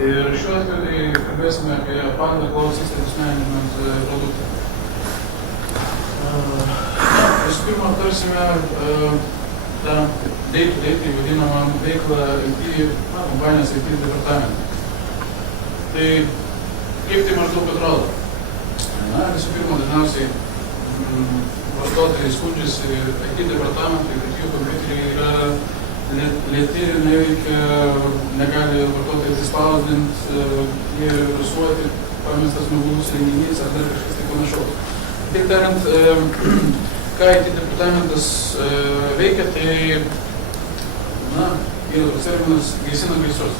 Ir šiuo atveju tai kalbėsime apie Panda Cloud Systems Management produktą. Visų pirma, aptarsime tą day-to-day, tai vadinamą veiklą kompanijos IT departamentą. Tai kaip tai maždaug atrodo? Visų pirma, dažniausiai vartotojai skundžiasi IT departamentui, kad jų kompiuteriai yra lėti, neveikia, negali vartotojai atsispausdinti, jie rasuoti, pamestas mobilus renginys ar dar kažkas tai panašaus. Taip tariant, ką IT departamentas veikia, tai yra toks terminas gesina gaisrus.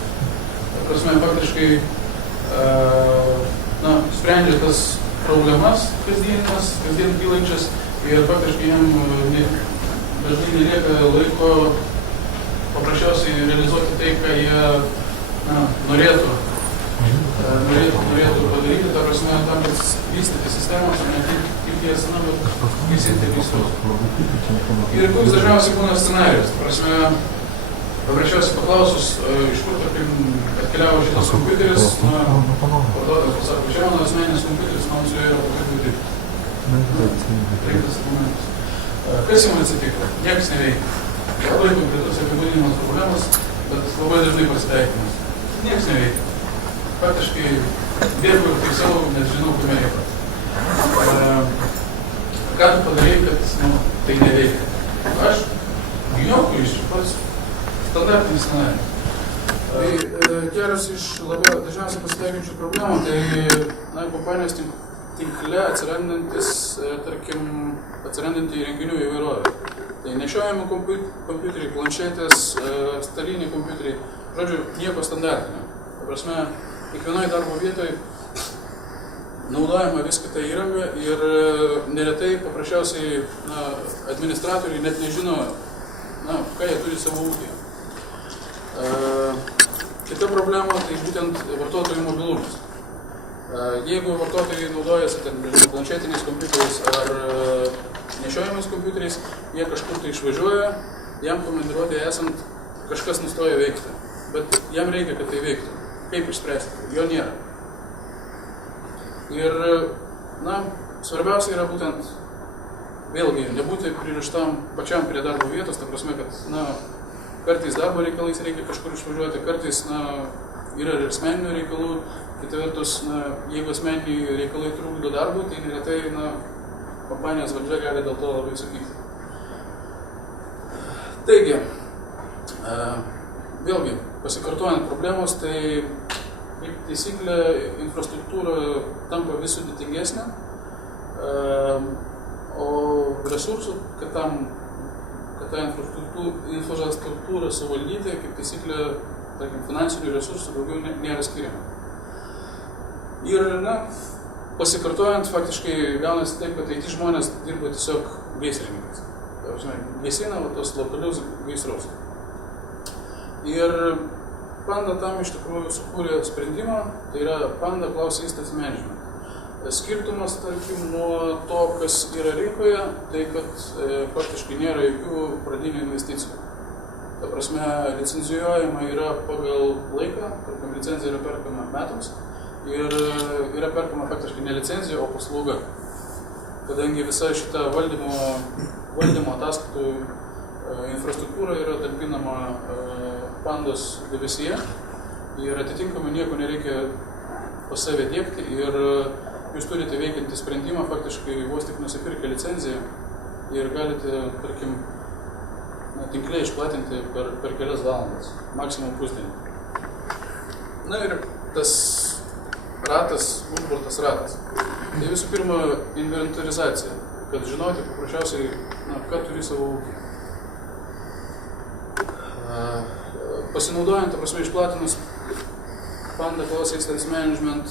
Ta prasme, faktiškai sprendžia tas problemas kasdien kylančias ir faktiškai jam dažnai nelieka laiko paprasčiausiai realizuoti tai, ką jie norėtų padaryti, ta prasme, tam, kad vystyti sistemas, o ne kaip jie bet gesinti gaisrus. Ir koks dažniausiai būna scenarijus, ta prasme, paprasčiausiai paklausus, iš kur, tarkim, atkeliavo šitas kompiuteris, vartotojas pasako, čia mano asmeninis kompiuteris, man su juo yra pakankamai dirbti. Rimtas argumentas. Kas jam atsitiko? Niekas neveikia. Labai konkretus apibūdinimas problemos, bet labai dažnai pasiteikimas. Niekas neveikia. Faktiškai dirbu ir taisau, nes žinau, kur reikia. Ką tu padarėjai, kad tai neveikia? Aš gyniauku iš pats standartinis scenarijus. Tai kelios iš labai dažniausiai pasiteikiančių problemų, tai kompanijos tinkle atsirandanti įrenginių įvairovė. Tai nešiojami kompiuteriai, planšetės, staliniai kompiuteriai, žodžiu, nieko standartinio. Ta prasme, kiekvienoje darbo vietoje naudojama vis kita įranga ir neretai paprasčiausiai administratoriai net nežino, ką jie turi savo ūkyje. Kita problema tai būtent vartotojų mobilumas. Jeigu vartotojai naudojasi planšetiniais kompiuteriais ar nešiojamais kompiuteriais, jie kažkur tai išvažiuoja, jam komandiruotėje esant kažkas nustoja veikti, bet jam reikia, kad tai veiktų. Kaip išspręsti? Jo nėra. Ir, svarbiausia yra būtent, vėlgi, nebūti pririštam pačiam prie darbo vietos, ta prasme, kad, kartais darbo reikalais reikia kažkur išvažiuoti, kartais, yra ir asmeninių reikalų, kita vertus, jeigu asmeniniai reikalai trukdo darbų, tai neretai, kompanijos valdžia gali dėl to labai sakyti. Taigi, vėlgi, pasikartojant problemos, tai kaip taisyklė infrastruktūra tampa vis sudėtingesnė, o resursų, kad tą infrastruktūrą suvaldyti, kaip taisyklė, tarkim, finansinių resursų daugiau nėra skiriama. Ir, pasikartojant, faktiškai gaunasi taip, kad IT žmonės dirba tiesiog gaisrininkais. Gesina tos lokalius gaisrus. Ir Panda tam iš tikrųjų sukūrė sprendimą, tai yra Panda Cloud Systems Management. Skirtumas, tarkim, nuo to, kas yra rinkoje, tai kad faktiškai nėra jokių pradinių investicijų. Ta prasme, licencijuojama yra pagal laiką, tarkim, licenzija yra perkama metams ir yra perkama faktiškai ne licenzija, o paslauga. Kadangi visa šita valdymo ataskaitų infrastruktūra yra talpinama Pandos debesyje ir atitinkamai nieko nereikia pas save dėkti ir jūs turite veikiantį sprendimą, faktiškai vos tik nusipirkę licenciją ir galite, tarkim, tinkle išplatinti per kelias valandas, maksimum pusdienį. Ir tas ratas, užburtas ratas. Tai visų pirma, inventorizacija, kad žinoti paprasčiausiai, ką turi savo ūkį. Pasinaudojant, ta prasme, išplatinus Panda Cloud Systems Management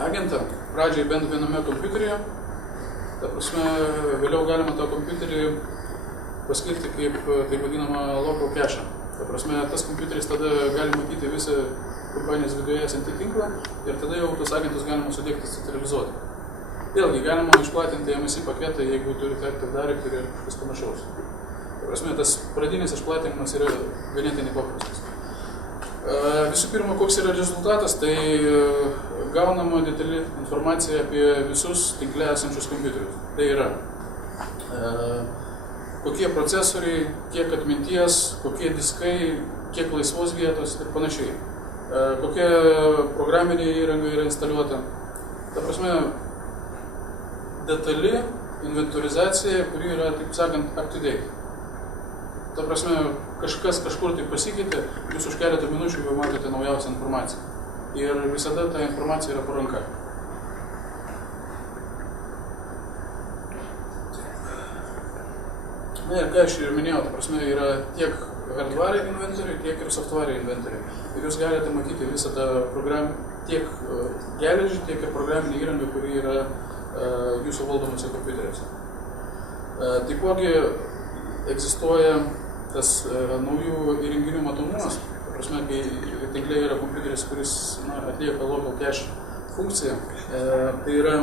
agentą, pradžiai bent viename kompiuteryje, ta prasme, vėliau galima tą kompiuterį paskirti kaip, taip vadinamą, local cache. Ta prasme, tas kompiuteris tada gali matyti visą kompanijos viduje esantį tinklą ir tada jau tos agentus galima sudėkti centralizuoti. Vėlgi, galima išplatinti MSI paketą, jeigu turite Active Directory ir kažkas panašaus. Ta prasme, tas pradinis išplatinimas yra ganėtinai paprastas. Visų pirma, koks yra rezultatas, tai gaunama detali informacija apie visus tinkle esančius kompiuterius. Tai yra kokie procesoriai, kiek atminties, kokie diskai, kiek laisvos vietos ir panašiai. Kokia programinė įranga yra instaliuota. Ta prasme, detali inventorizacija, kuri yra, taip sakant, up to date. Ta prasme, kažkas kažkur tai pasikeitė, jūs už keletą minučių jau matote naujausią informaciją. Ir visada ta informacija yra po ranka. Na ir ką aš ir minėjau, ta prasme, yra tiek hardware inventoriai, tiek ir software inventoriai. Ir jūs galite matyti visą tą programą, tiek geležį, tiek ir programinį įrangą, kuri yra jūsų valdomose kompiuteriuose. Taipogi egzistuoja tas naujų įrenginių matomumas. Ta prasme, kai tinkle yra kompiuteris, kuris atlieka local cache funkciją, tai yra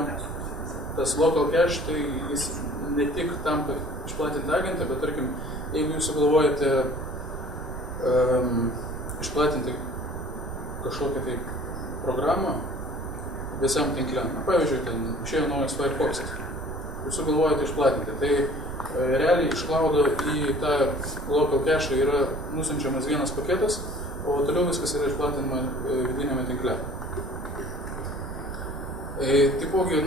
tas local cache, tai jis ne tik tam, kad išplatinti agentą, bet tarkim, jeigu jūs sugalvojate išplatinti kažkokią tai programą visam tinkle. Pavyzdžiui, ten išėjo naujas Firefox'as. Jūs sugalvojate išplatinti. Tai realiai iš cloudo į tą local cache yra nusiunčiamas vienas paketas, o toliau viskas yra išplatinama vidinėme tinkle. Taipogi,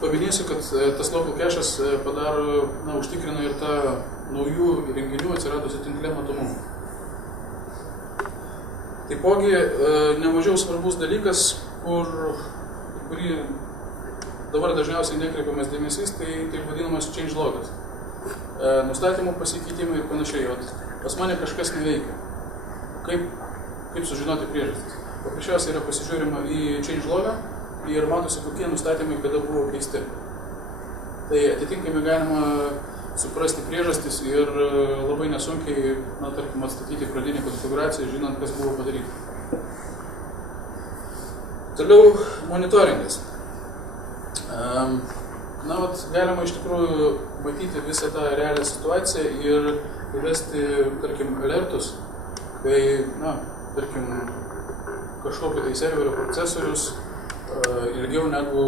paminėsiu, kad tas local cache'as padaro, užtikrina ir tą naujų įrenginių atsiradusių tinkle matomumą. Taipogi, nemažiau svarbus dalykas, kurį dabar dažniausiai nekreipiamas dėmesys, tai taip vadinamas changelogas. Nustatymų pasikeitimai ir panašiai. Pas mane kažkas neveikia. Kaip sužinoti priežastis? Paprasčiausiai yra pasižiūrima į changelogą ir matosi, kokie nustatymai kada buvo keisti. Tai atitinkamai galima suprasti priežastis ir labai nesunkiai, tarkim, atstatyti pradinį konfiguraciją, žinant, kas buvo padaryta. Toliau monitoringas. Galima iš tikrųjų matyti visą tą realią situaciją ir įvesti, tarkim, alertus, kai, tarkim, kažkokio tai serverio procesorius ilgiau negu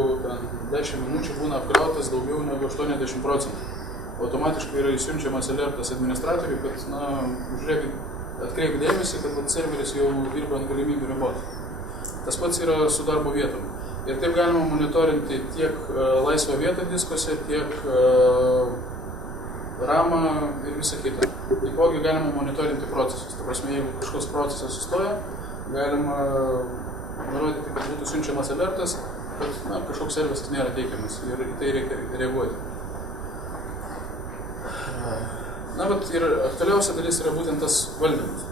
10 minučių būna apkrautas daugiau negu 80%. Automatiškai yra įsiunčiamas alertas administratoriui, kad, atkreipk dėmesį, kad serveris jau dirba ant galimybių ribos. Tas pats yra su darbo vietom. Ir taip galima monitorinti tiek laisvą vietą diskuose, tiek ramą ir visą kitą. Taipogi galima monitorinti procesus. Ta prasme, jeigu kažkoks procesas sustoja, galima nurodyti, kad būtų siunčiamas alertas, kad kažkoks servisas nėra teikiamas ir į tai reikia reaguoti. Ir aktualiausia dalis yra būtent tas valdymas.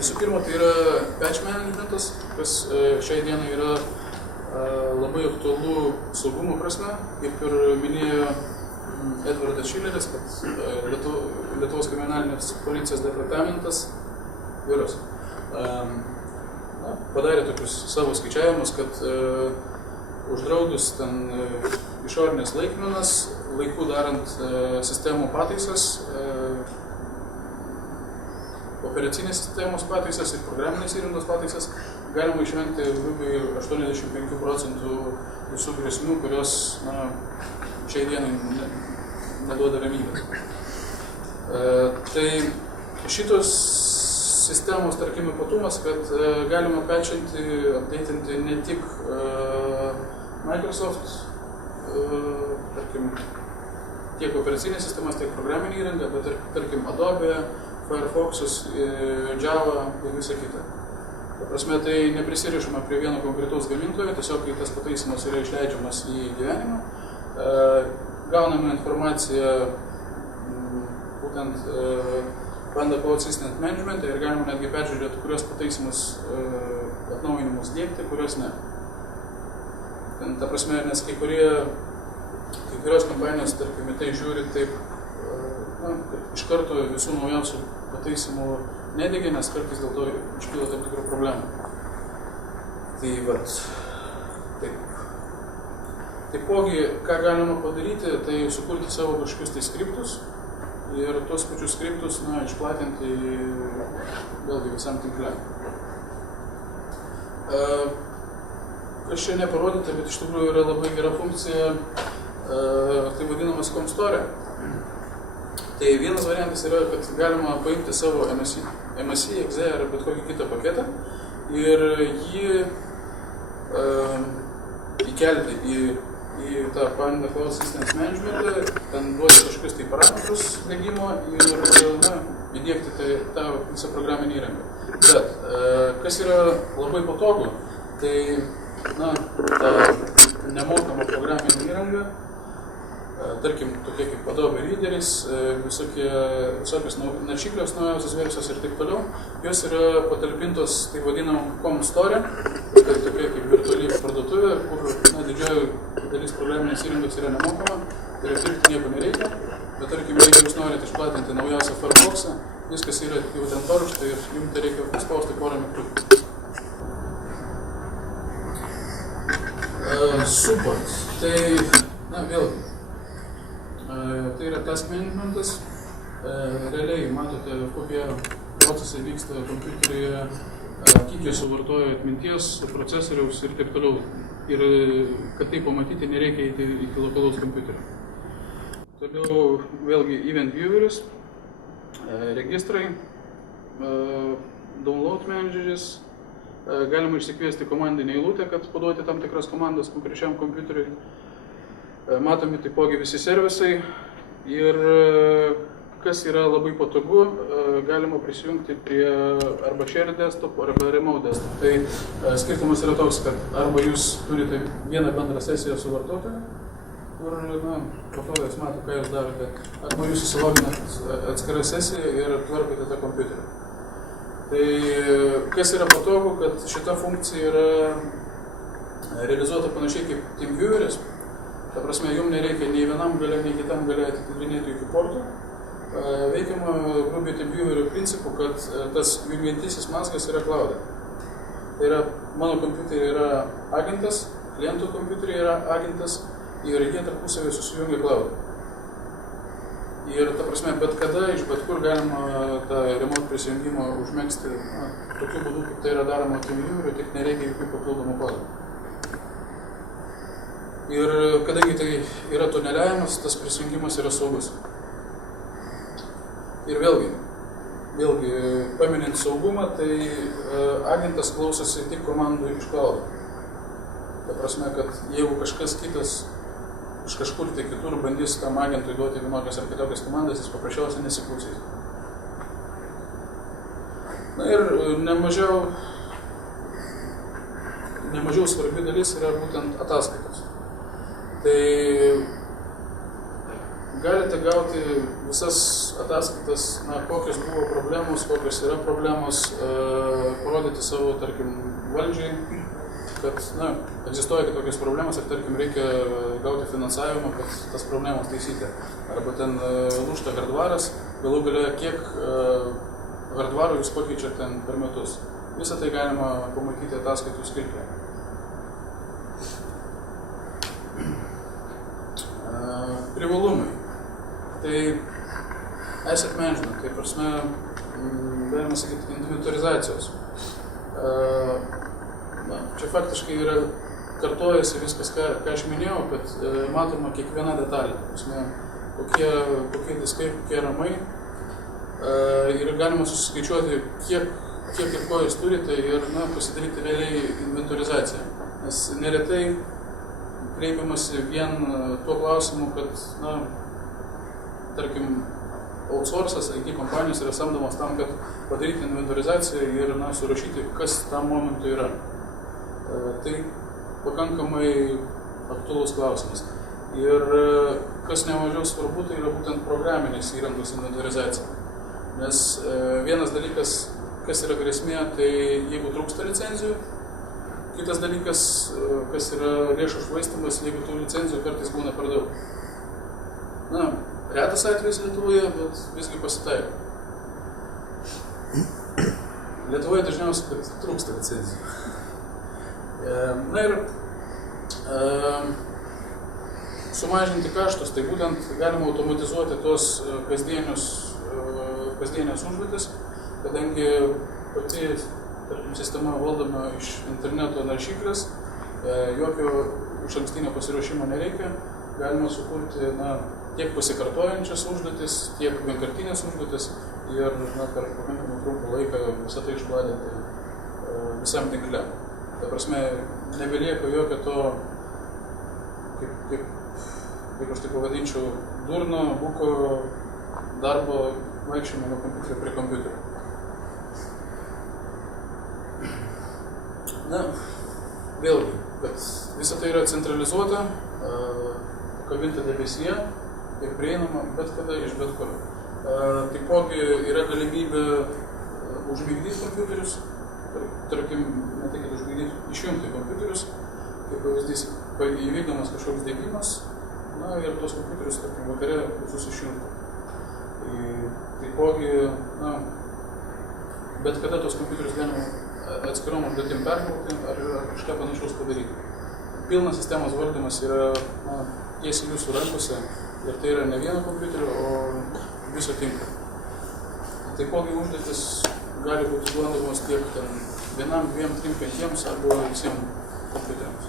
Visų pirma, tai yra patch managementas, kas šiai dienai yra labai aktualu saugumo prasme, kaip ir minėjo Edvardas Šileris, kad Lietuvos kriminalinės policijos departamentas biuras padarė tokius savo skaičiavimus, kad uždraudus ten išorinės laikmenas, laiku darant sistemų pataisas, operacinės sistemos pataisas ir programinės įrangos pataisas, galima išvengti grubiai 85% visų grėsmių, kurios šiai dienai neduoda ramybės. Tai šitos sistemos, tarkim, ypatumas, kad galima patchinti, updatinti ne tik Microsoft, tarkim, tiek operacinės sistemas, tiek programinį įrangą, bet ir, tarkim, Adobe, Firefox'us, Java ir visą kitą. Ta prasme, tai neprisirišama prie vieno konkretaus gamintojo, tiesiog kai tas pataisimas yra išleidžiamas į gyvenimą, gauname informaciją būtent Panda Cloud System Management ir galima netgi peržiūrėti, kurios pataisimus atnaujinimus dėkti, kurios ne. Ta prasme, nes kai kurios kompanijos, tarkim, tai žiūri taip, kad iš karto visų naujausių pataisimų nedėgia, nes kartais dėl to iškyla tam tikrų problemų. Tai taip. Taipogi, ką galima padaryti, tai sukurti savo kažkokius tai skriptus, ir tuos pačius skriptus išplatinti vėlgi visam tinkle. Kas čia neparodyta, bet iš tikrųjų yra labai gera funkcija, tai vadinamas ComStore. Tai vienas variantas yra, kad galima paimti savo MSI, exe ar bet kokį kitą paketą ir jį įkelti į tą Panda Cloud Systems Management, ten duoti kažkokius tai parametrus degimo ir įdiegti tą visą programinį įrangą. Bet kas yra labai patogu, tai ta nemokama programinė įranga, tarkim, tokie kaip Adobe Readeris, visokios naršyklės naujausios versijos ir taip toliau, jos yra patalpintos taip vadinamam ComStore, tai tokia kaip virtuali parduotuvė, kur didžioji dalis programinės įrangos yra nemokama, tai yra pirkti nieko nereikia, bet tarkim, jeigu jūs norite išplatinti naujausią Firefoxą, viskas yra jau ten paruošta ir jums tai reikia paspausti porą mygtukų. Support, tai, vėlgi, tai yra task managementas, realiai matote, kokie procesai vyksta kompiuteryje, kiek jie suvartoja atminties, procesoriaus ir taip toliau. Ir kad tai pamatyti, nereikia eiti iki lokalaus kompiuterio. Toliau vėlgi event vieweris, registrai, download manageris, galima išsikviesti komandinę eilutę, kad paduoti tam tikras komandas konkrečiam kompiuteriui. Matomi taipogi visi servisai ir kas yra labai patogu, galima prisijungti prie arba share desktop arba remote desktop. Tai skirtumas yra toks, kad arba jūs turite vieną bendrą sesiją su vartotoju, kur vartotojas mato, ką jūs darote, arba jūs įsiloginat atskirą sesiją ir tvarkote tą kompiuterį. Tai kas yra patogu, kad šita funkcija yra realizuota panašiai kaip TeamVieweris. Ta prasme, jums nereikia nei vienam gale, nei kitam gale atidarinėti jokių portų. Veikiama grubiai TeamViewerio principu, kad tas jungiantysis mazgas yra cloud'e. Tai yra, mano kompiuteriai yra agentas, klientų kompiuteriai yra agentas ir jie tarpusavį susijungia cloud'e. Ir ta prasme, bet kada, iš bet kur galima tą remote prisijungimą užmegzti tokiu būdu, kaip tai yra daroma TeamViewerio, tik nereikia jokių papildomų kodų. Ir kadangi tai yra tuneliavimas, tas prisijungimas yra saugus. Ir vėlgi paminint saugumą, tai agentas klausosi tik komandų iš cloud'o. Ta prasme, kad jeigu kažkas kitas iš kažkur tai kitur bandys tam agentui duoti vienokias ar kitokias komandas, jis paprasčiausiai nesiklausys. Na ir nemažiau svarbi dalis yra būtent ataskaitos. Tai galite gauti visas ataskaitas, kokios buvo problemos, kokios yra problemos, parodyti savo, tarkim, valdžiai, kad, egzistuoja tokios problemos ir, tarkim, reikia gauti finansavimą, kad tas problemas taisyti. Arba ten lūžta hardvaras, galų gale kiek hardvarų jūs pakeičia ten per metus. Visą tai galima pamatyti ataskaitų skiltyje. Privalumai. Tai asset management, tai prasme, galima sakyti, inventorizacijos. Čia faktiškai yra kartojasi viskas, ką aš minėjau, bet matoma kiekviena detalė. Prasme, kokie diskai, kokie ramai. Ir galima susiskaičiuoti, kiek ir ko jūs turite ir pasidaryti realiai inventorizaciją. Nes neretai kreipiamasi vien tuo klausimu, kad, tarkim, outsourcas, IT kompanijos yra samdomas tam, kad padaryti inventorizaciją ir surašyti, kas tam momentu yra. Tai pakankamai aktualus klausimas. Ir kas nemažiau svarbu, tai yra būtent programinės įrangos inventorizacija. Nes vienas dalykas, kas yra grėsmė, tai jeigu trūksta licenzijų, kitas dalykas, kas yra lėšų švaistymas, jeigu tų licenzijų kartais būna per daug. Retas atvejis Lietuvoje, bet visgi pasitaiko. Lietuvoje dažniausiai, kad trūksta licenzijų. Na ir sumažinti kaštus, tai būtent galima automatizuoti tos kasdienės užduotis, kadangi pati sistema valdoma iš interneto naršyklės, jokio išankstinio pasiruošimo nereikia, galima sukurti tiek pasikartojančias užduotis, tiek vienkartinės užduotis ir per pakankamai trumpą laiką visą tai išplatinti visam tinkle. Ta prasme, nebelieka jokio to, kaip aš tai pavadinčiau, durno, buko darbo vaikščiojimo nuo kompiuterio prie kompiuterio. Vėlgi, kad visa tai yra centralizuota, kabinta debesyje ir prieinama bet kada iš bet kur. Taipogi yra galimybė užmigdyti kompiuterius, tarkim, ne tai, kad užmigdyti, išjungti kompiuterius, kaip pavyzdys, įvykdomas kažkoks degimas, ir tos kompiuterius, tarkim, vakare visus išjungti. Taipogi, bet kada tos kompiuterius galima atskirom užduotim perkelti ar kažką panašaus padaryti. Pilnas sistemos valdymas yra tiesiai jūsų rankose ir tai yra ne vieno kompiuterio, o viso tinklo. Taipogi užduotis gali būti duodamos tiek vienam, dviem, trim, penktiems arba visiems kompiuteriams.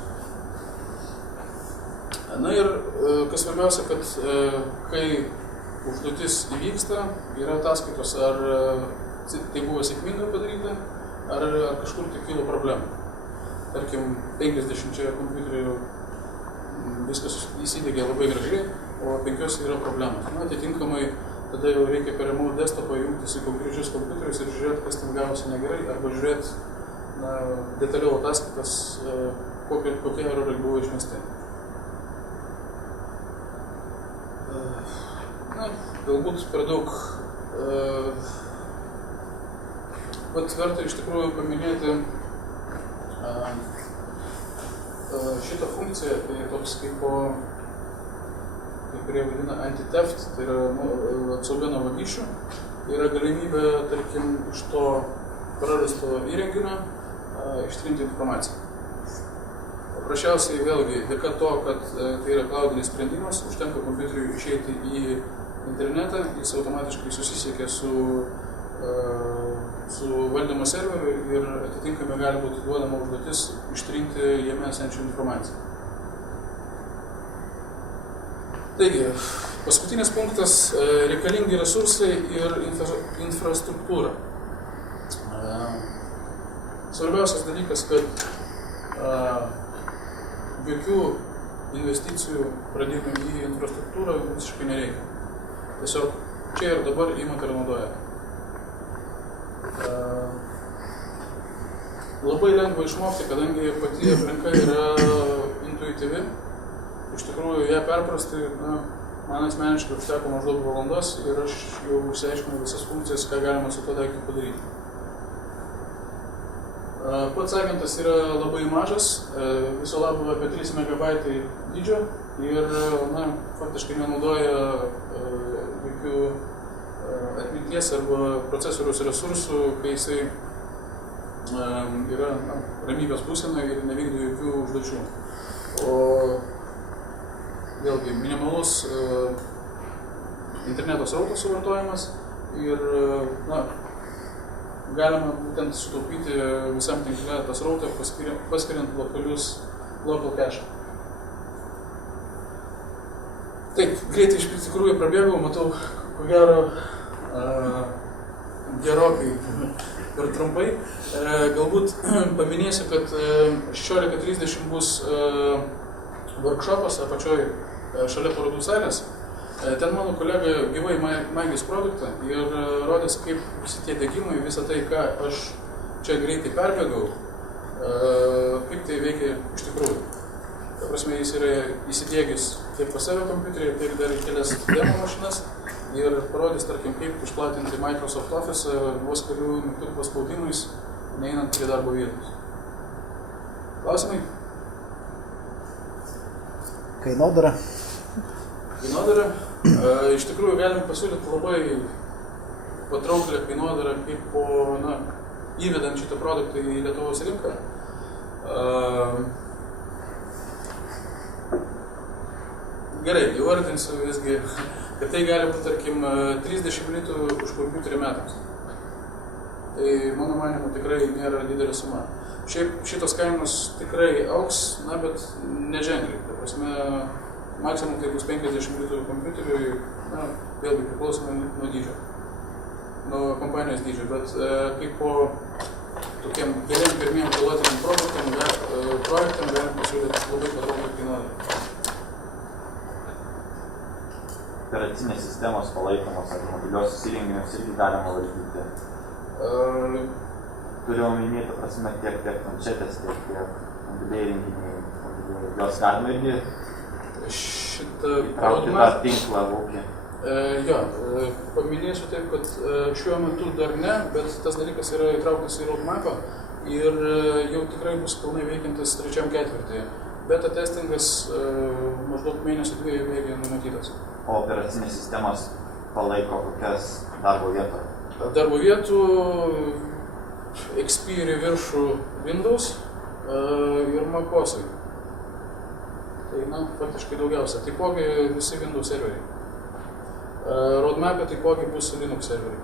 Ir kas svarbiausia, kad kai užduotis įvyksta, yra ataskaitos, ar tai buvo sėkmingai padaryta, ar kažkur tai kilo problemų. Tarkim, 50 kompiuterių viskas įsidegė labai gražiai, o 5 yra problemos. Atitinkamai, tada jau reikia per remote desktopą jungtis į konkrečius kompiuterius ir žiūrėti, kas ten gavosi negerai, arba žiūrėti detaliau ataskaitas, kokie erorai buvo išmesti. Galbūt per daug verta iš tikrųjų paminėti šitą funkciją, tai toks kaip kurie vadina anti-theft, tai yra apsauga nuo vagysčių, yra galimybė, tarkim, iš to prarasto įrenginio ištrinti informaciją. Paprasčiausiai vėlgi, dėka to, kad tai yra cloudinis sprendimas, užtenka kompiuteriui išeiti į internetą, jis automatiškai susisiekia su valdymo serveriu ir atitinkamai gali būti duodama užduotis ištrinti jame esančią informaciją. Taigi, paskutinis punktas – reikalingi resursai ir infrastruktūra. Svarbiausias dalykas, kad jokių investicijų pradėti į infrastruktūrą visiškai nereikia. Tiesiog čia ir dabar imate ir naudojate. Labai lengva išmokti, kadangi pati aplinka yra intuityvi. Iš tikrųjų, ją perprasti, man asmeniškai užteko maždaug valandos ir aš jau išsiaiškinau visas funkcijas, ką galima su to daiktu padaryti. Pats agentas yra labai mažas, viso labo apie 3 MB dydžio ir faktiškai nenaudoja jokių atminties arba procesoriaus resursų, kai jisai yra ramybės būsenoje ir nevykdo jokių užduočių. O vėlgi minimalus interneto srauto suvartojimas ir galima būtent sutaupyti visam tinkle tą srautą, paskiriant local cache. Taip, greitai iš tikrųjų prabėgau, matau, ko gero, gerokai per trumpai. Galbūt paminėsiu, kad 16:30 bus workshopas apačioj šalia parodų salės. Ten mano kolega gyvai maigys produktą ir rodės, kaip visi tie degimai, visą tai, ką aš čia greitai perbėgau, kaip tai veikia iš tikrųjų. Ta prasme, jis yra įsidiegęs tiek pas save kompiuterį, tiek dar į kelias demo mašinas ir parodys, tarkim, kaip išplatinti Microsoft Office vos kelių mygtukų paspaudimais, neeinant prie darbo vietos. Klausimai? Kainodara. Kainodara. Iš tikrųjų galim pasiūlyti labai patrauklę kainodarą, kaip įvedant šitą produktą į Lietuvos rinką. gerai, įvardinsiu visgi, kad tai gali būti, tarkim, 30 litų už kompiuterį metams. Tai, mano manimu, tikrai nėra didelė suma. Šiaip šitos kainos tikrai auks, na, bet neženkliai. Ta prasme, maksimum tai bus 50 litų kompiuteriui, na, vėlgi priklausomai nuo dydžio, nuo kompanijos dydžio, bet kaip po tokiem geriem pirmiem pilotiniam projektam galim pasiūlyti labai patrauklią kainodarą. Operacinės sistemos palaikomos ar mobiliuosius įrenginius irgi galima valdyti. Turiu omeny, ta prasme, tiek planšetės, tiek mobiliai įrenginiai, jos galima irgi įtraukti tą tinklą ūkį. Jo, paminėsiu taip, kad šiuo metu dar ne, bet tas dalykas yra įtrauktas į roadmapą ir jau tikrai bus pilnai veikiantis 3. ketvirtyje. Beta testingas maždaug mėnesio 2 bėgyje numatytas. O operacinės sistemos palaiko kokias darbo vietų? Darbo vietų XP ir į viršų Windows ir Mac'osai. Tai, na, faktiškai daugiausia. Taipogi visi Windows serveriai. Roadmap'e taipogi bus Linux serveriai.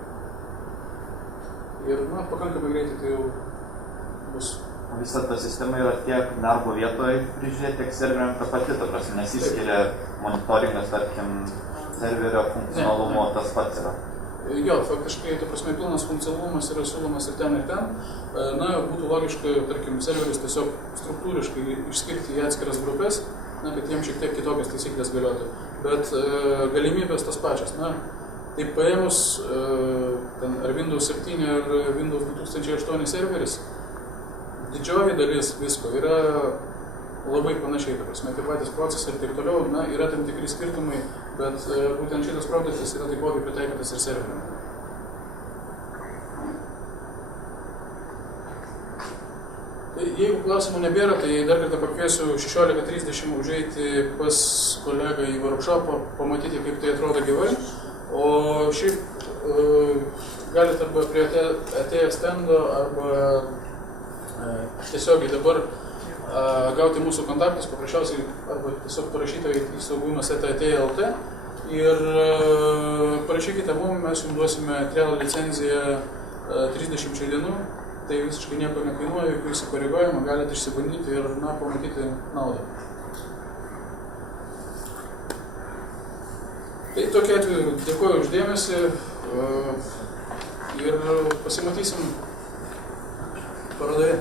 Ir, na, pakankamai greitai tai jau bus. Visa ta sistema yra tiek darbo vietoje prižiūrėti, tiek serveriam ta pati, ta prasme, nesiskiria monitoringas, tarkim, serverio funkcionalumo tas pats yra. Jo, faktiškai, ta prasme, pilnas funkcionalumas yra siūlomas ir ten. Na, būtų logiška, tarkim, serverius tiesiog struktūriškai išskirti į atskiras grupės, na, kad jiems šiek tiek kitokias taisyklės galiotų. Bet galimybės tas pačias. Na, taip paėmus, ar Windows 7 ar Windows 2008 serveris, didžioji dalis visko yra labai panašiai, ta prasme, tie patys procesai ir taip toliau, na, yra tam tikri skirtumai, bet būtent šitas produktas yra taipogi pritaikytas ir serveriam. Tai jeigu klausimų nebėra, tai dar kartą pakviesiu 16:30 užeiti pas kolegą į workshopą, pamatyti, kaip tai atrodo gyvai, o šiaip galite arba prie atėję stendo, arba tiesiogiai dabar gauti mūsų kontaktus, paprasčiausiai arba tiesiog parašyti į saugumas@atėję.lt ir parašykite mums, mes jums duosime trial licenciją 30 dienų, tai visiškai nieko nekainuoja, jokių įsipareigojimų, galite išsibandyti ir, na, pamatyti naudą. Tai tokiu atveju dėkoju už dėmesį ir pasimatysim parodoje.